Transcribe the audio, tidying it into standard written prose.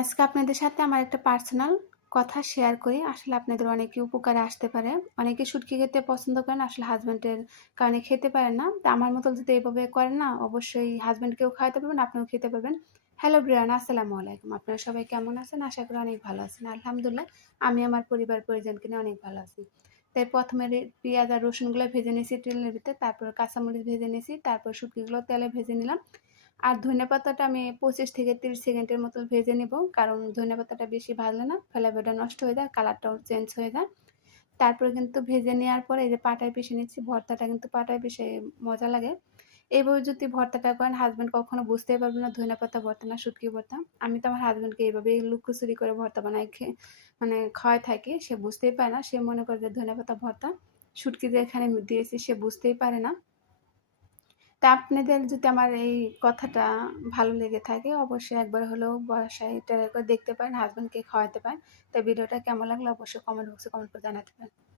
আজকে আপনাদের সাথে আমার একটা পার্সোনাল কথা শেয়ার করি। আসলে আপনাদের অনেকেই উপকারে আসতে পারে। অনেকে শুটকি খেতে পছন্দ করেন, আসলে হাসব্যান্ডের কারণে খেতে পারেন না। তো আমার মতো যদি এভাবে করেন না, অবশ্যই হাসব্যান্ডকেও খাওয়াতে পারবেন, আপনিও খেতে পারবেন। হ্যালো ব্রিয়ান, আসসালামু আলাইকুম। আপনারা সবাই কেমন আছেন? আশা করি অনেক ভালো আছেন। আলহামদুলিল্লাহ, আমি আমার পরিবার পরিজনকে নিয়ে অনেক ভালো আছি। তাই ১ম এ পেঁয়াজ আর রসুনগুলো ভেজে নিয়েছি তেলের ভিতরে, তারপর কাঁচামরিচ ভেজে নিয়েছি, তারপর শুটকিগুলো তেলে ভেজে নিলাম। আর ধনেপাতাটা আমি ২৫ থেকে ৩০ সেকেন্ডের মতো ভেজে নিব। কারণ ধনেপাতাটা বেশি ভাজলে না ফ্লেভারটা নষ্ট হয়ে যায়, কালারটাও চেঞ্জ হয়ে যায়। তারপরে কিন্তু ভেজে নেওয়ার পরে এই যে পাটায় পিষে নিচ্ছি, ভর্তাটা কিন্তু পাটায় পিষে মজা লাগে। এইভাবে যদি ভর্তাটা করেন হাসব্যান্ড কখনো বুঝতেই পারবে না ধনেপাতা ভর্তা না শুটকি ভর্তা। আমি তো আমার হাসব্যান্ডকে এইভাবেই লুকোচুরি করে ভর্তা বানায় মানে খাওয়ায় থাকি। সে বুঝতেই পারে না। সে মনে করে যে ধনেপাতা ভর্তা। শুটকি যে এখানে দিয়েছি সে বুঝতেই পারে না। তা আপনাদের যদি আমার এই কথাটা ভালো লেগে থাকে অবশ্যই একবার হলেও বাসায় ট্রাই করে দেখতে পারেন, হাসব্যান্ডকে খাওয়াতে পারেন। তো ভিডিওটা কেমন লাগলো অবশ্যই কমেন্ট বক্সে কমেন্ট করে জানাতে পারেন।